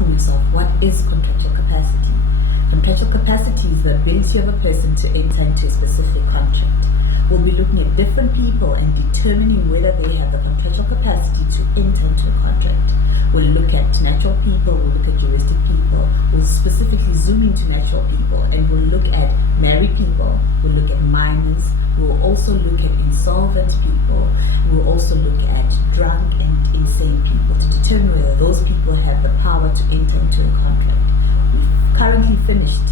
asking yourself, what is contractual capacity? Contractual capacity is the ability of a person to enter into a specific contract. We'll be looking at different people and determining whether they have the contractual capacity to enter into a contract. We'll look at natural people, we'll look at juristic people, we'll specifically zoom into natural people, and we'll look at married people, we'll look at minors, we'll also look at insolvent people, we'll also look at drunk and insane people to determine whether those people have the power to enter into a contract. We've currently finished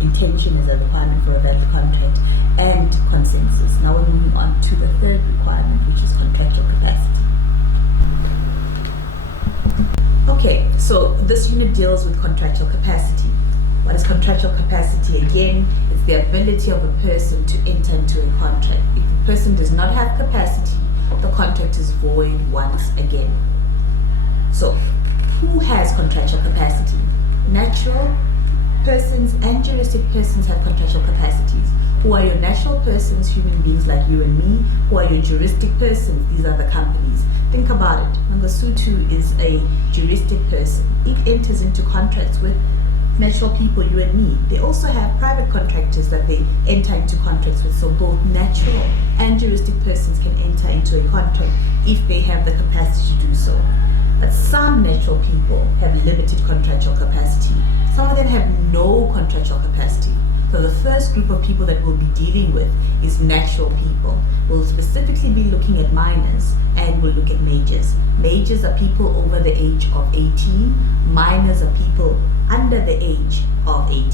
intention as a requirement for a valid contract and consensus. Now we're moving on to the third requirement, which is contractual capacity. Okay, so this unit deals with contractual capacity. What is contractual capacity? Again, it's the ability of a person to enter into a contract. If the person does not have capacity, the contract is void once again. So, who has contractual capacity? Natural persons and juristic persons have contractual capacities. Who are your natural persons, human beings like you and me? Who are your juristic persons? These are the companies. Think about it. Mangosuthu is a juristic person. It enters into contracts with natural people, you and me. They also have private contractors that they enter into contracts with. So both natural and juristic persons can enter into a contract if they have the capacity to do so. But some natural people have limited contractual capacity. Some of them have no contractual capacity. So the first group of people that we'll be dealing with is natural people. We'll specifically be looking at minors and we'll look at majors. Majors are people over the age of 18. Minors are people under the age of 18,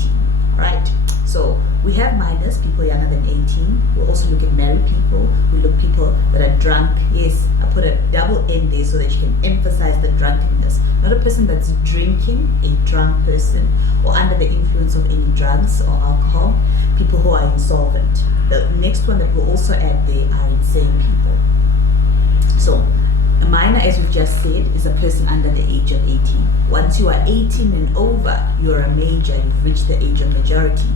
right? So we have minors, people younger than 18. We'll also look at married people. We look at people that are drunk. Yes, I put a double N there so that you can emphasize the drunkenness. Not a person that's drinking, a drunk person, or under the influence of any drugs or alcohol. People who are insolvent. The next one that we'll also add there are insane people. So a minor, as we've just said, is a person under the age of 18. Once you are 18 and over, you're a major, you've reached the age of majority.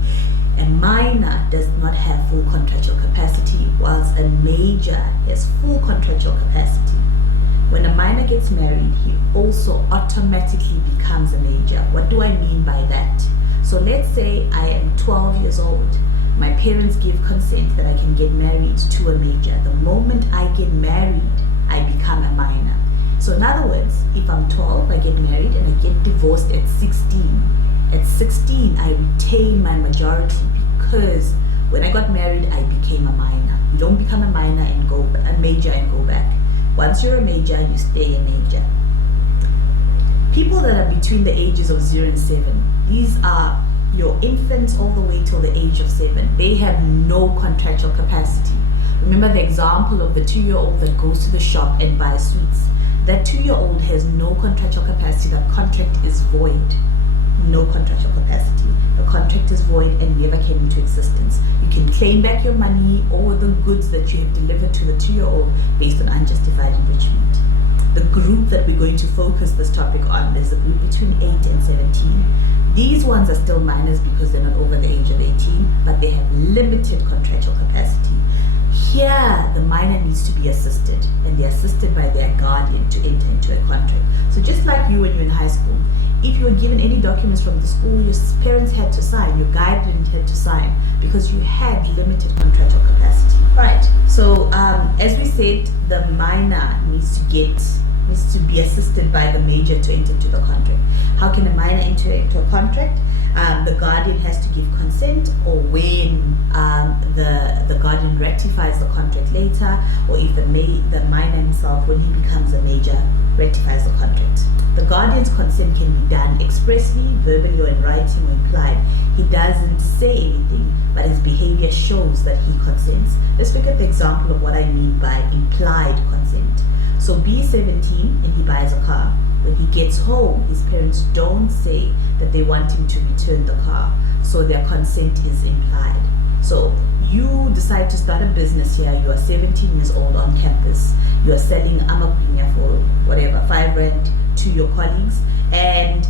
A minor does not have full contractual capacity, whilst a major has full contractual capacity. When a minor gets married, he also automatically becomes a major. What do I mean by that? So let's say I am 12 years old. My parents give consent that I can get married to a major. The moment I get married, I become a minor. So in other words, if I'm 12, I get married and I get divorced at 16. At 16, I retain my majority because when I got married, I became a minor. You don't become a minor and go a major and go back. Once you're a major, you stay a major. People that are between the ages of 0 and 7, these are your infants all the way till the age of 7. They have no contractual capacity. Remember the example of the 2-year-old that goes to the shop and buys sweets. That 2-year-old has no contractual capacity. That contract is void. No contractual capacity. The contract is void and never came into existence. You can claim back your money or the goods that you have delivered to the 2-year-old based on unjustified enrichment. The group that we're going to focus this topic on is the group between 8 and 17. These ones are still minors because they're not over the age of 18, but they have limited contractual capacity. Here, the minor needs to be assisted, and they're assisted by their guardian to enter into a contract. So just like you when you're in high school, if you were given any documents from the school, your parents had to sign, your guardian had to sign, because you had limited contractual capacity. Right, so as we said, the minor needs to be assisted by the major to enter into the contract. How can a minor enter into a contract? The guardian has to give consent, or when the guardian rectifies the contract later, or if the minor himself, when he becomes a major, rectifies the contract. The guardian's consent can be done expressly, verbally, or in writing or implied. He doesn't say anything, but his behavior shows that he consents. Let's look at the example of what I mean by implied consent. So B is 17 and he buys a car. When he gets home, his parents don't say that they want him to return the car, so their consent is implied. So you decide to start a business here, you are 17 years old on campus, you are selling amapinya for whatever, 5 rand to your colleagues, and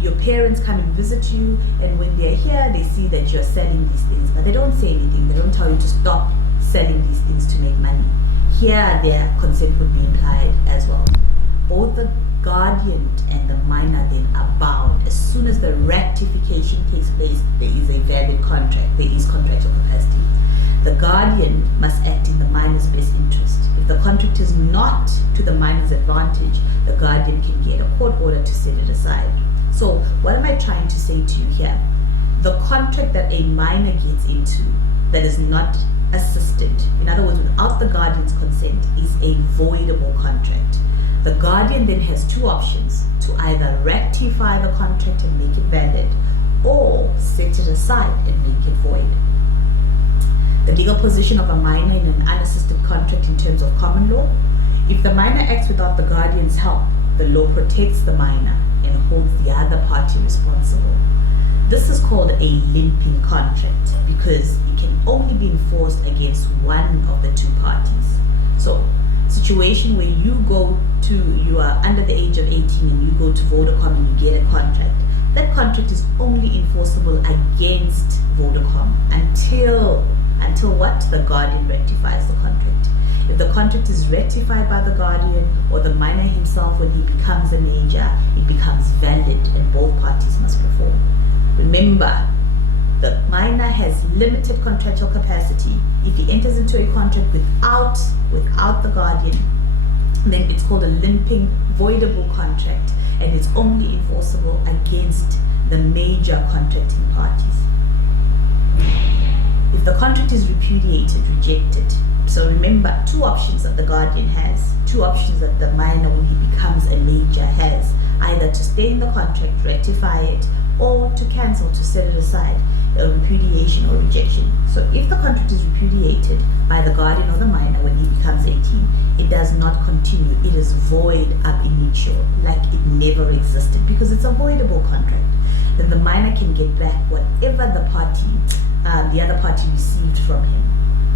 your parents come and visit you, and when they're here, they see that you're selling these things, but they don't say anything, they don't tell you to stop selling these things to make money. Here, their consent would be implied as well. Both the guardian and the minor then are bound. As soon as the rectification takes place, there is a valid contract. There is contractual capacity. The guardian must act in the minor's best interest. If the contract is not to the minor's advantage, the guardian can get a court order to set it aside. So what am I trying to say to you here? The contract that a minor gets into that is not assisted, in other words, without the guardian's consent, is a voidable contract. The guardian then has two options: to either rectify the contract and make it valid, or set it aside and make it void. The legal position of a minor in an unassisted contract in terms of common law: if the minor acts without the guardian's help, the law protects the minor and holds the other party responsible. This is called a limping contract because it can only be enforced against one of the two parties. So, situation where you are under the age of 18 and you go to Vodacom and you get a contract. That contract is only enforceable against Vodacom until what? The guardian rectifies the contract. If the contract is rectified by the guardian or the minor himself when he becomes a major, it becomes valid and both parties must perform. Remember, the minor has limited contractual capacity. If he enters into a contract without the guardian, then it's called a limping, voidable contract, and it's only enforceable against the major contracting parties. If the contract is repudiated, rejected, so remember, two options that the guardian has, two options that the minor when he becomes a major has: either to stay in the contract, rectify it, or to cancel, to set it aside, a repudiation or rejection. So if the contract is repudiated by the guardian or the minor when he becomes 18, it does not continue. It is void ab initio, like it never existed, because it's a voidable contract. Then the minor can get back whatever the other party received from him.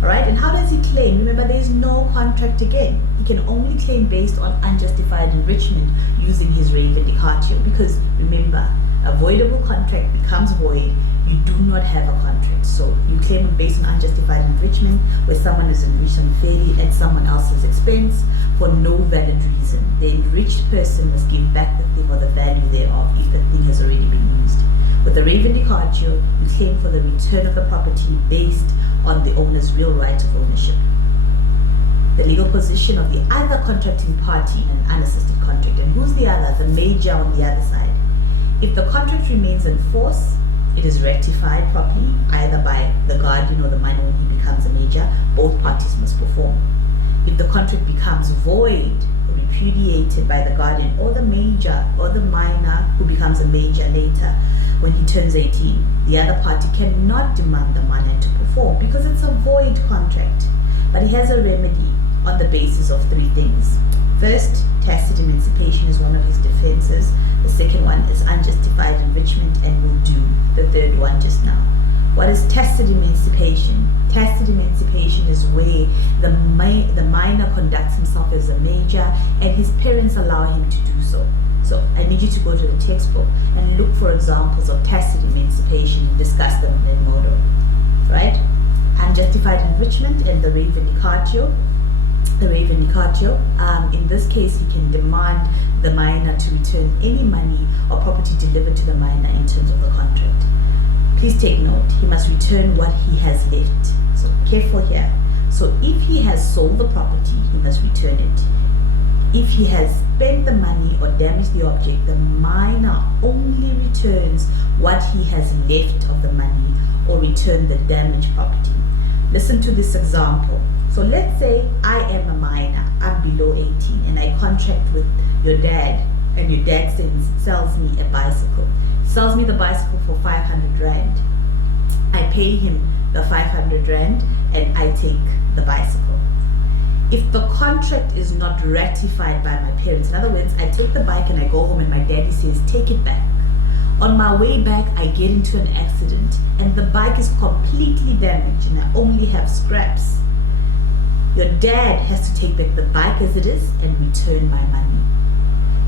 Alright, and how does he claim? Remember, there is no contract again. He can only claim based on unjustified enrichment using his re vindicatio, because remember, a voidable contract becomes void. You do not have a contract. So you claim it based on unjustified enrichment, where someone is enriched unfairly at someone else's expense for no valid reason. The enriched person must give back the thing or the value thereof if the thing has already been used. With the re vindicatio, you claim for the return of the property based on the owner's real right of ownership. The legal position of the other contracting party in an unassisted contract. And who's the other? The major on the other side. If the contract remains in force, it is rectified properly, either by the guardian or the minor when he becomes a major. Both parties must perform. If the contract becomes void or repudiated by the guardian or the major or the minor who becomes a major later when he turns 18, the other party cannot demand the minor to perform because it's a void contract. But he has a remedy on the basis of three things. First, tacit emancipation is one of his defenses. The second one is unjustified enrichment, and we'll do the third one just now. What is tacit emancipation? Tacit emancipation is where the minor conducts himself as a major and his parents allow him to do so. So I need you to go to the textbook and look for examples of tacit emancipation and discuss them in modo. Right? Unjustified enrichment and the re vindicatio. The re vindicatio, in this case, he can demand the minor to return any money or property delivered to the minor in terms of the contract. Please take note, he must return what he has left. So careful here. So if he has sold the property, he must return it. If he has spent the money or damaged the object, the minor only returns what he has left of the money or return the damaged property. Listen to this example. So let's say I am a minor, I'm below 18, and I contract with your dad, and your dad sells me a bicycle. Sells me the bicycle for 500 Rand. I pay him the 500 Rand and I take the bicycle. If the contract is not ratified by my parents, in other words, I take the bike and I go home and my daddy says, take it back. On my way back, I get into an accident and the bike is completely damaged and I only have scraps. Your dad has to take back the bike as it is and return my money.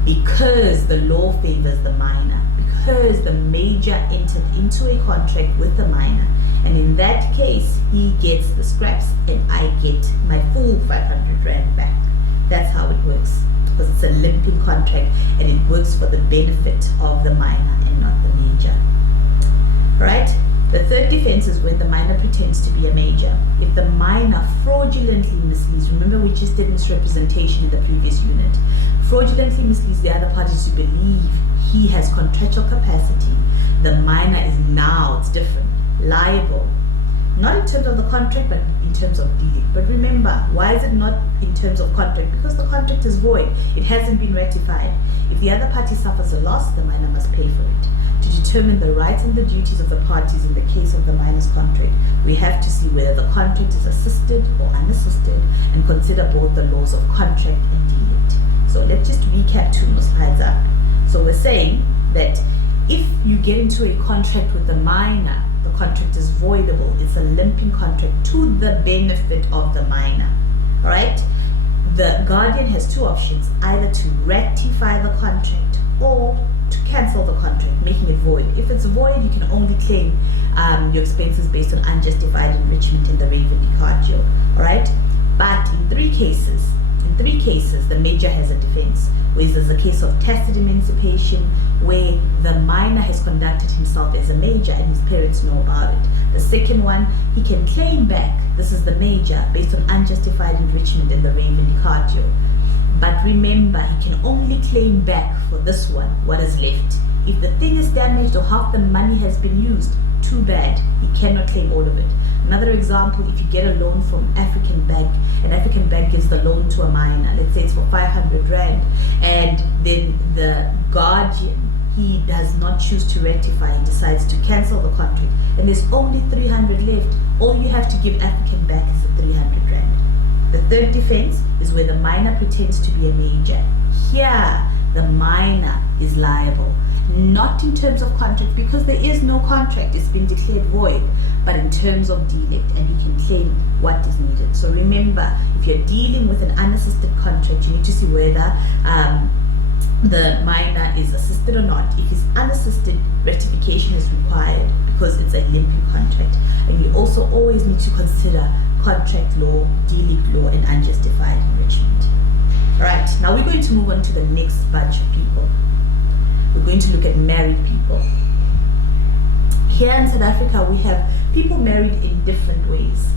Because the law favors the minor, because the major entered into a contract with the minor, and in that case, he gets the scraps and I get my full 500 Rand back. That's how it works, because it's a limping contract and it works for the benefit of the minor and not the major. Right? The third defense is when the minor pretends to be a major. If the minor fraudulently misleads, remember we just did misrepresentation in the previous unit, fraudulently misleads the other party to believe he has contractual capacity, the minor is now, it's different, liable. Not in terms of the contract, but in terms of dealing. But remember, why is it not in terms of contract? Because the contract is void. It hasn't been ratified. If the other party suffers a loss, the minor must pay for it. To determine the rights and the duties of the parties in the case of the minor's contract, we have to see whether the contract is assisted or unassisted and consider both the laws of contract and delict. So let's just recap 2 more slides up. So we're saying that if you get into a contract with the minor, the contract is voidable. It's a limping contract to the benefit of the minor. All right? The guardian has 2 options, either to ratify the contract or to cancel the contract, making it void. If it's void, you can only claim your expenses based on unjustified enrichment in the Raven Dicardio. All right? But in 3 cases, the major has a defense, where there's a case of tacit emancipation, where the minor has conducted himself as a major and his parents know about it. The second one, he can claim back, this is the major, based on unjustified enrichment in the Raven Dicardio. But remember, he can only claim back for this one what is left. If the thing is damaged or half the money has been used, too bad, he cannot claim all of it. Another example, if you get a loan from African Bank, and African Bank gives the loan to a minor, let's say it's for 500 Rand, and then the guardian, he does not choose to ratify, he decides to cancel the contract, and there's only 300 left, all you have to give African Bank is the 300 Rand. The third defense is where the minor pretends to be a major. Here, the minor is liable. Not in terms of contract, because there is no contract, it's been declared void, but in terms of delict, and he can claim what is needed. So remember, if you're dealing with an unassisted contract, you need to see whether the minor is assisted or not. If it's unassisted, ratification is required because it's a limping contract. And you also always need to consider contract law, delict law, and unjustified enrichment. Right, now we're going to move on to the next bunch of people. We're going to look at married people. Here in South Africa, we have people married in different ways.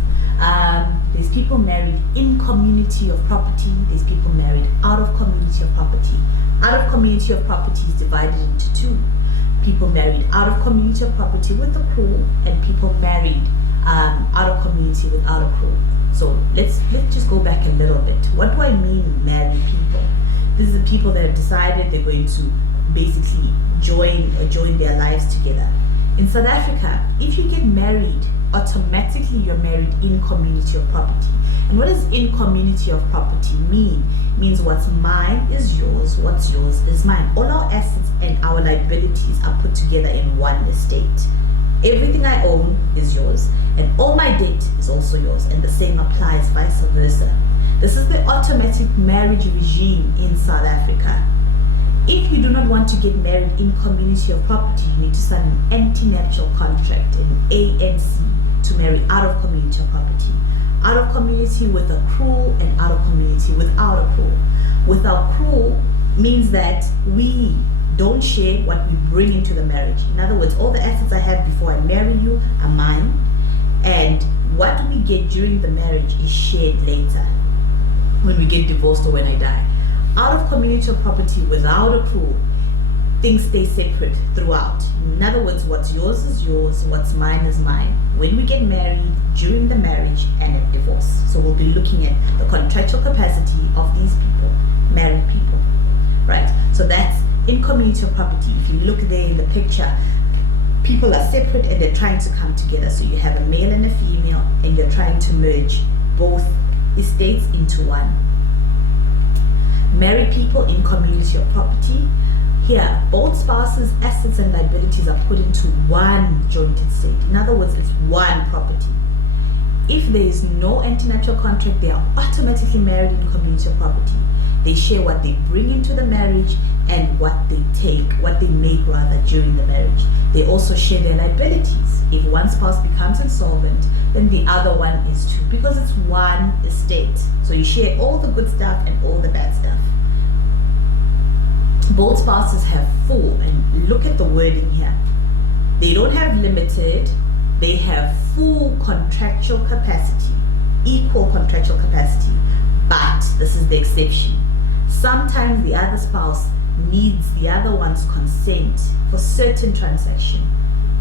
There's people married in community of property. There's people married out of community of property. Out of community of property is divided into 2. People married out of community of property with accrual, and people married out of community without accrual. So let's just go back a little bit. What do I mean married people? These are the people that have decided they're going to basically join their lives together. In South Africa, if you get married, automatically you're married in community of property. And what does in community of property mean? It means what's mine is yours, what's yours is mine. All our assets and our liabilities are put together in one estate. Everything I own is yours, and all my debt is also yours, and the same applies vice versa. This is the automatic marriage regime in South Africa. If you do not want to get married in community of property, you need to sign an antenuptial contract, an ANC, to marry out of community of property. Out of community with accrual and out of community without accrual. Without accrual means that we don't share what we bring into the marriage. In other words, all the assets I had before I marry you are mine, and what we get during the marriage is shared later when we get divorced or when I die. Out of community of property without accrual, things stay separate throughout. In other words, what's yours is yours, what's mine is mine. When we get married, during the marriage, and at divorce. So we'll be looking at the contractual capacity of these people, married people, right? So that's in community of property. If you look there in the picture, people are separate and they're trying to come together. So you have a male and a female, and you're trying to merge both estates into one. Married people in community of property. Here, both spouses' assets and liabilities are put into one joint estate. In other words, it's one property. If there is no antenuptial contract, they are automatically married in community of property. They share what they bring into the marriage and what they make rather during the marriage. They also share their liabilities. If one spouse becomes insolvent, then the other one is too, because it's one estate. So you share all the good stuff and all the bad stuff. Both spouses have full, and look at the wording here. They don't have limited, they have full contractual capacity, equal contractual capacity. But this is the exception. Sometimes the other spouse needs the other one's consent for certain transaction.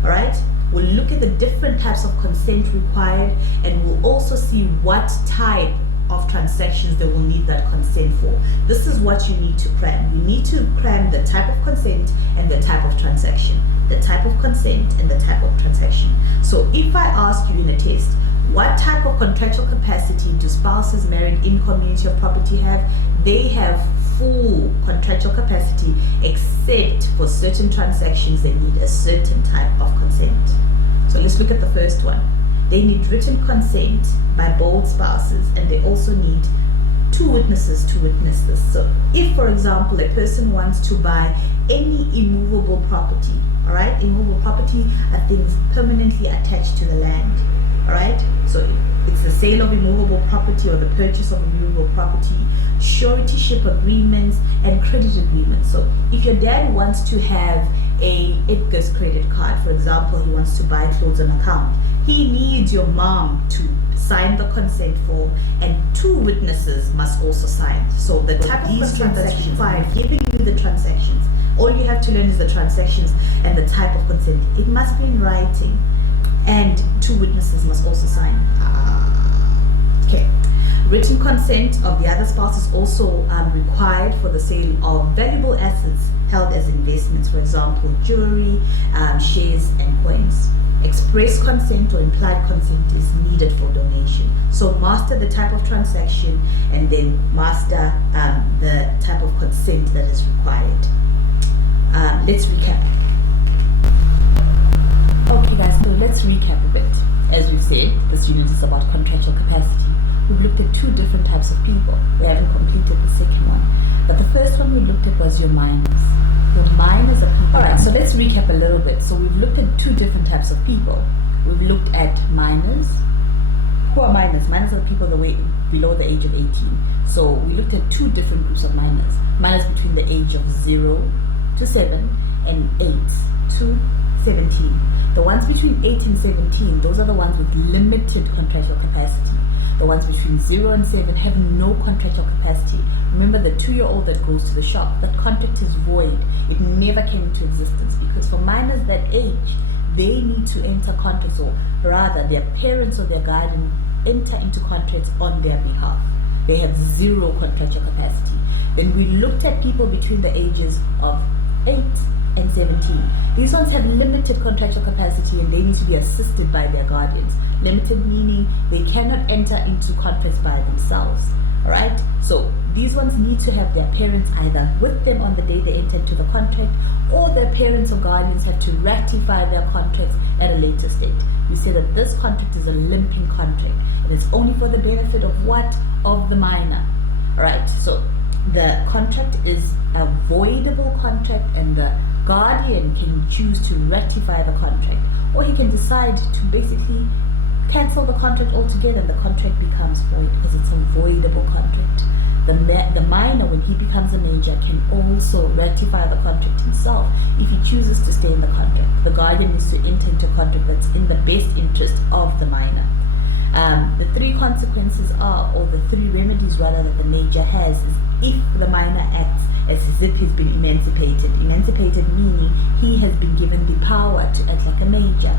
All right? We'll look at the different types of consent required, and we'll also see what type of transactions they will need that consent for. This is what you need to cram. We need to cram the type of consent and the type of transaction. The type of consent and the type of transaction. So if I ask you in a test, what type of contractual capacity do spouses married in community of property have? They have full contractual capacity, except for certain transactions they need a certain type of consent. So let's look at the first one. They need written consent by both spouses, and they also need two witnesses to witness this. So if, for example, a person wants to buy any immovable property, all right, immovable property are things permanently attached to the land, all right, so it's the sale of immovable property or the purchase of immovable property, suretyship agreements and credit agreements. So if your dad wants to have a Edgar's credit card, for example, he wants to buy clothes on account, he needs your mom to sign the consent form, and two witnesses must also sign. So the type of these transactions, I'm giving you the transactions. All you have to learn is the transactions and the type of consent. It must be in writing, and two witnesses must also sign. Okay. Written consent of the other spouse is also required for the sale of valuable assets held as investments, for example, jewelry, shares, and coins. Express consent or implied consent is needed for donation. So master the type of transaction and then master the type of consent that is required. Let's recap. Okay guys, so let's recap a bit. As we've said, this unit is about contractual capacity. We've looked at two different types of people. We haven't completed the second one. But the first one we looked at was your minors. Your minors are company. Alright, so let's recap a little bit. So we've looked at two different types of people. We've looked at minors. Who are minors? Minors are the people below the age of 18. So we looked at two different groups of minors. Minors between the age of 0 to 7 and 8 to 17. The ones between 8 and 17, those are the ones with limited contractual capacity. The ones between 0 and 7 have no contractual capacity. Remember the 2-year-old that goes to the shop, that contract is void. It never came into existence, because for minors that age, they need to enter contracts, or rather their parents or their guardian enter into contracts on their behalf. They have zero contractual capacity. Then we looked at people between the ages of 8 and 17. These ones have limited contractual capacity and they need to be assisted by their guardians. Limited meaning they cannot enter into contracts by themselves. Alright? So these ones need to have their parents either with them on the day they enter into the contract, or their parents or guardians have to ratify their contracts at a later stage. We say that this contract is a limping contract and it's only for the benefit of what? Of the minor. Alright? So the contract is a voidable contract, and the guardian can choose to ratify the contract, or he can decide to basically cancel the contract altogether, and the contract becomes void because it's a voidable contract. The minor, when he becomes a major, can also ratify the contract himself if he chooses to stay in the contract. The guardian needs to enter into a contract that's in the best interest of the minor. The three consequences are, or the three remedies rather, that the major has is if the minor acts as if he's been emancipated. Emancipated meaning he has been given the power to act like a major.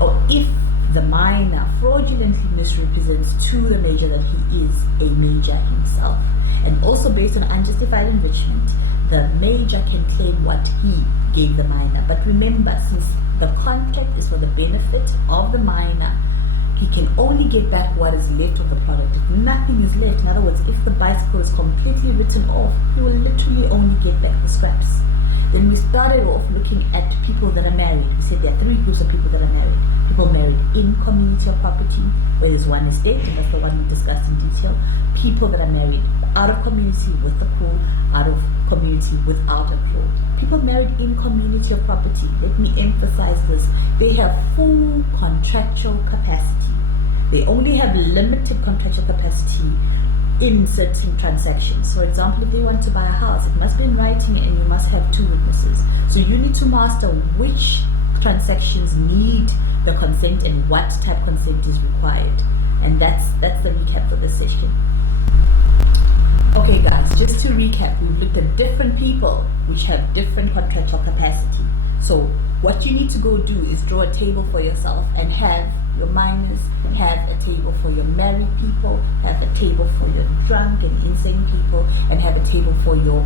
Or if the minor fraudulently misrepresents to the major that he is a major himself. And also based on unjustified enrichment, the major can claim what he gave the minor. But remember, since the contract is for the benefit of the minor, he can only get back what is left of the product. If nothing is left, in other words, if the bicycle is completely written off, he will literally only get back the scraps. Then we started off looking at people that are married. We said there are three groups of people that are married. People married in community of property, where there's one estate, and that's the one we discussed in detail. People that are married out of community with the pool, out of community without a pool. People married in community of property, let me emphasize this, they have full contractual capacity. They only have limited contractual capacity in certain transactions. For example, if they want to buy a house, it must be in writing and you must have two witnesses. So you need to master which transactions need the consent and what type consent is required. And that's the recap for this session. Okay guys, just to recap, we've looked at different people which have different contractual capacity. So what you need to go do is draw a table for yourself and have your minors, have a table for your married people, have a table for your drunk and insane people, and have a table for your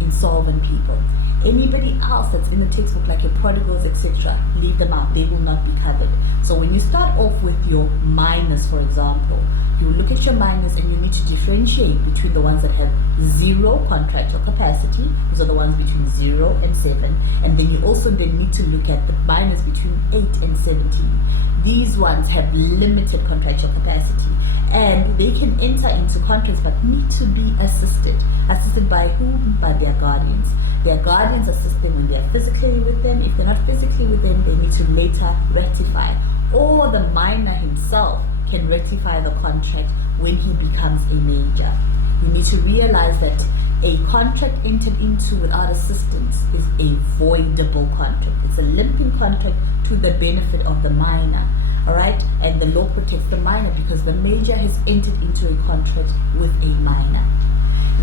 insolvent people. Anybody else that's in the textbook, like your prodigals, etc., leave them out. They will not be covered. So when you start off with your minors, for example, you look at your minors and you need to differentiate between the ones that have zero contractual capacity. Those are the ones between 0 and 7. And then you also then need to look at the minors between 8 and 17. These ones have limited contractual capacity and they can enter into contracts but need to be assisted. Assisted by whom? By their guardians. Their guardians assist them when they are physically with them. If they're not physically with them, they need to later rectify. Or the minor himself can rectify the contract when he becomes a major. You need to realize that a contract entered into without assistance is a voidable contract. It's a limping contract to the benefit of the minor. Alright? And the law protects the minor because the major has entered into a contract with a minor.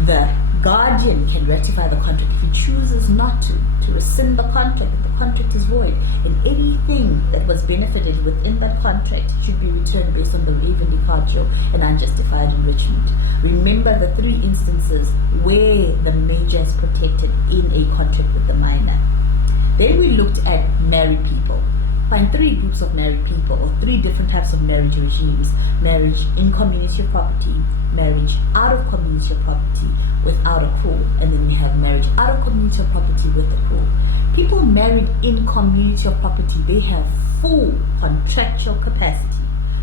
The guardian can rectify the contract if he chooses not to rescind the contract. If the contract is void, and anything that was benefited within that contract should be returned based on the reivindicacio and unjustified enrichment. Remember the three instances where the major is protected in a contract with the minor. Then we looked at married people. Find three groups of married people or three different types of marriage regimes. Marriage in community of property, marriage out of community of property without a pool, and then we have marriage out of community of property with a pool. People married in community of property, they have full contractual capacity.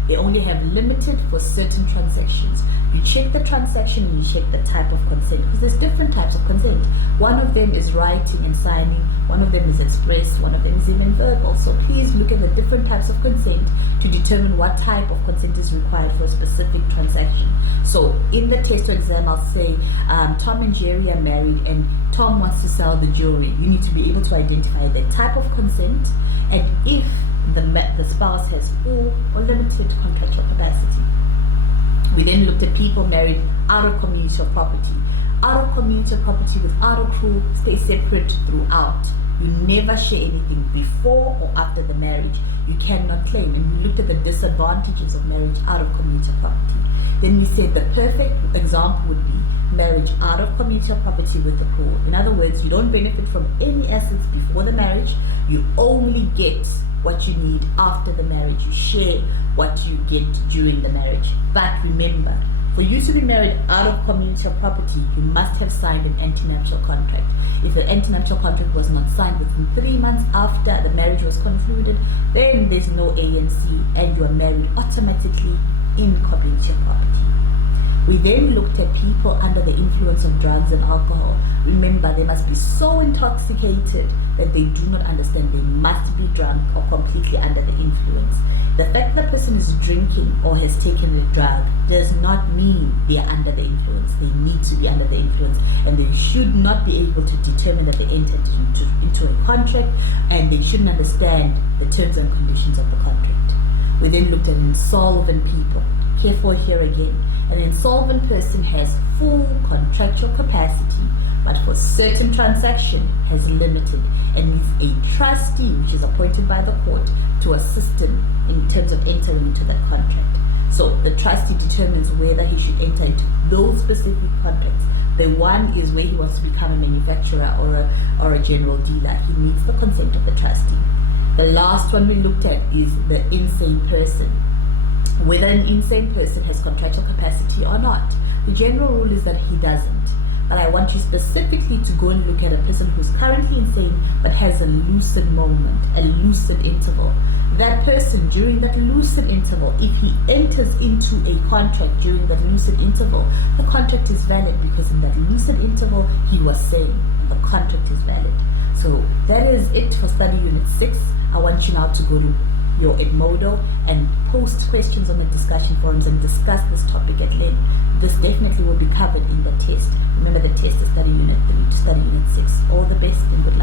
They only have limited for certain transactions. You check the transaction and you check the type of consent because there's different types of consent. One of them is writing and signing, one of them is express, one of them is even verbal. So please look at the different types of consent to determine what type of consent is required for a specific transaction. So in the test or exam, I'll say Tom and Jerry are married and Tom wants to sell the jewelry. You need to be able to identify the type of consent and if the spouse has full or limited contractual capacity. We then looked at people married out of community of property. Out of community of property without a crew, stay separate throughout. You never share anything before or after the marriage. You cannot claim. And we looked at the disadvantages of marriage out of community of property. Then we said the perfect example would be marriage out of community of property with the pool. In other words, you don't benefit from any assets before the marriage. You only get what you need after the marriage. You share what you get during the marriage. But remember, for you to be married out of community of property, you must have signed an antenuptial contract. If the antenuptial contract was not signed within 3 months after the marriage was concluded, then there's no ANC and you are married automatically in community of property. We then looked at people under the influence of drugs and alcohol. Remember, they must be so intoxicated that they do not understand they must be drunk or completely under the influence. The fact that the person is drinking or has taken a drug does not mean they are under the influence. They need to be under the influence and they should not be able to determine that they entered into a contract and they shouldn't understand the terms and conditions of the contract. We then looked at insolvent people. Careful here again. An insolvent person has full contractual capacity, but for certain transaction has limited and needs a trustee which is appointed by the court to assist him in terms of entering into that contract. So the trustee determines whether he should enter into those specific contracts. The one is where he wants to become a manufacturer or a general dealer. He needs the consent of the trustee. The last one we looked at is the insane person. Whether an insane person has contractual capacity or not. The general rule is that he doesn't. but I want you specifically to go and look at a person who's currently insane but has a lucid moment, a lucid interval. That person during that lucid interval, if he enters into a contract during that lucid interval, the contract is valid because in that lucid interval he was sane and the contract is valid. So that is it for study unit 6. I want you now to go to your Edmodo and post questions on the discussion forums and discuss this topic at length. This definitely will be covered in the test. Remember, the test is study unit 3 to study unit 6. All the best and good luck.